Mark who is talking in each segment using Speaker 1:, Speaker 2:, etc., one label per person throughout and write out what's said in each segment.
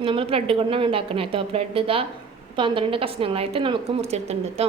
Speaker 1: നമ്മൾ ബ്രെഡ് കൊണ്ടാണ് ഉണ്ടാക്കണേ കേട്ടോ ബ്രെഡ് ഇതാ പന്ത്രണ്ട് കഷ്ണങ്ങളായിട്ട് നമുക്ക് മുറിച്ചെടുത്തിട്ടുണ്ട് കേട്ടോ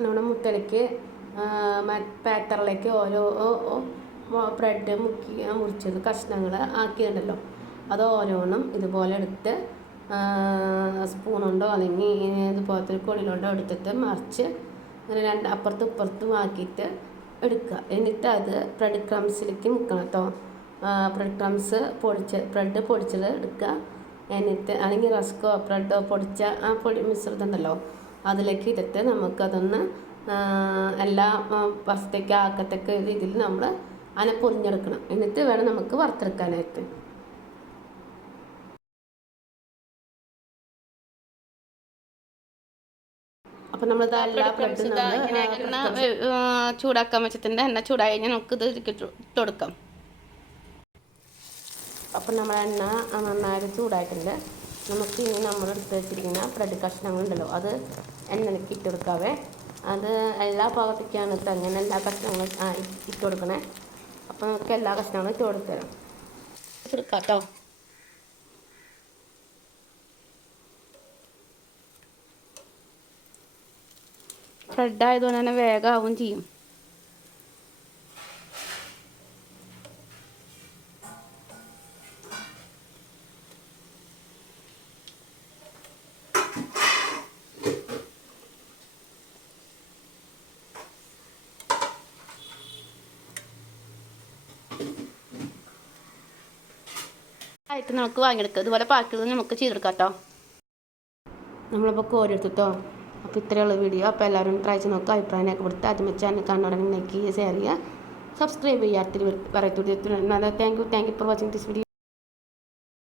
Speaker 1: നമ്മുടെ മുട്ടയിലേക്ക് പാറ്ററിലേക്ക് ഓരോ ബ്രെഡ് മുക്കി മുറിച്ചത് കഷ്ണങ്ങൾ ആക്കിയിട്ടുണ്ടല്ലോ. അത് ഓരോന്നും ഇതുപോലെ എടുത്ത് സ്പൂൺ കൊണ്ടോ അല്ലെങ്കിൽ ഇതുപോലത്തെ കൊടിയിലുണ്ടോ എടുത്തിട്ട് മറിച്ച് അങ്ങനെ രണ്ട് അപ്പുറത്തും ഇപ്പുറത്തും ആക്കിയിട്ട് എടുക്കുക. എന്നിട്ട് അത് ബ്രെഡ് ക്രംസിലേക്ക് മുക്കണം കേട്ടോ. ബ്രെഡ് ക്രംസ് പൊടിച്ച് ബ്രെഡ് പൊടിച്ചത് എടുക്കുക. എന്നിട്ട് അല്ലെങ്കിൽ റസ്കോ ബ്രെഡോ പൊടിച്ച ആ പൊടി മിശ്രിതം ഉണ്ടല്ലോ. അതിലേക്ക് ഇട്ടിട്ട് നമുക്കതൊന്ന് എല്ലാ വശത്തേക്ക് ആക്കത്തക്ക രീതിയിൽ നമ്മൾ അതിനെ പൊറിഞ്ഞെടുക്കണം എന്നിട്ട് വേണം നമുക്ക് വറുത്തെടുക്കാനായിട്ട്. അപ്പൊ നമ്മൾ
Speaker 2: ചൂടാക്കാൻ വെച്ചിട്ടുണ്ട്. എണ്ണ ചൂടായി കഴിഞ്ഞാൽ നമുക്ക് ഇത് ഇട്ട് കൊടുക്കാം
Speaker 1: അപ്പം നമ്മൾ എണ്ണ നന്നായിട്ട് ചൂടായിട്ടുണ്ട്. നമുക്ക് ഇനി നമ്മൾ എടുത്ത് വെച്ചിരിക്കുന്ന ബ്രെഡ് കഷ്ണങ്ങളുണ്ടല്ലോ അത് എണ്ണക്ക് ഇട്ട് കൊടുക്കാവേ. അത് എല്ലാ ഭാഗത്തേക്കാണ് ഇട്ട് അങ്ങനെ എല്ലാ കഷ്ണങ്ങളും ഇട്ട് കൊടുക്കണേ. അപ്പോൾ നമുക്ക് എല്ലാ കഷ്ണങ്ങളും ഇട്ട് കൊടുത്തരാം.
Speaker 2: എടുക്കാം കേട്ടോ ബ്രെഡ് ആയതുകൊണ്ട് തന്നെ വേഗമാവുകയും ചെയ്യും. ആയിട്ട് നമുക്ക് വാങ്ങിയെടുക്കാം. ഇതുപോലെ പാക്ക് നമുക്ക് ചെയ്തെടുക്കാം കേട്ടോ
Speaker 1: നമ്മളിപ്പോൾ കോരിയെടുത്തിട്ടോ അപ്പോൾ ഇത്രയുള്ള വീഡിയോ അപ്പോൾ എല്ലാവരും ട്രൈ ചെയ്ത് നോക്കുക അഭിപ്രായമൊക്കെ കൊടുത്ത് ആദ്യം ചാനൽ കാണുകയാണെങ്കിൽ ലൈക്ക് ഷെയർ ചെയ്യുക. സബ്സ്ക്രൈബ് ചെയ്യാത്തിൽ പറയത്തുള്ളൂ thank you thank you for watching this video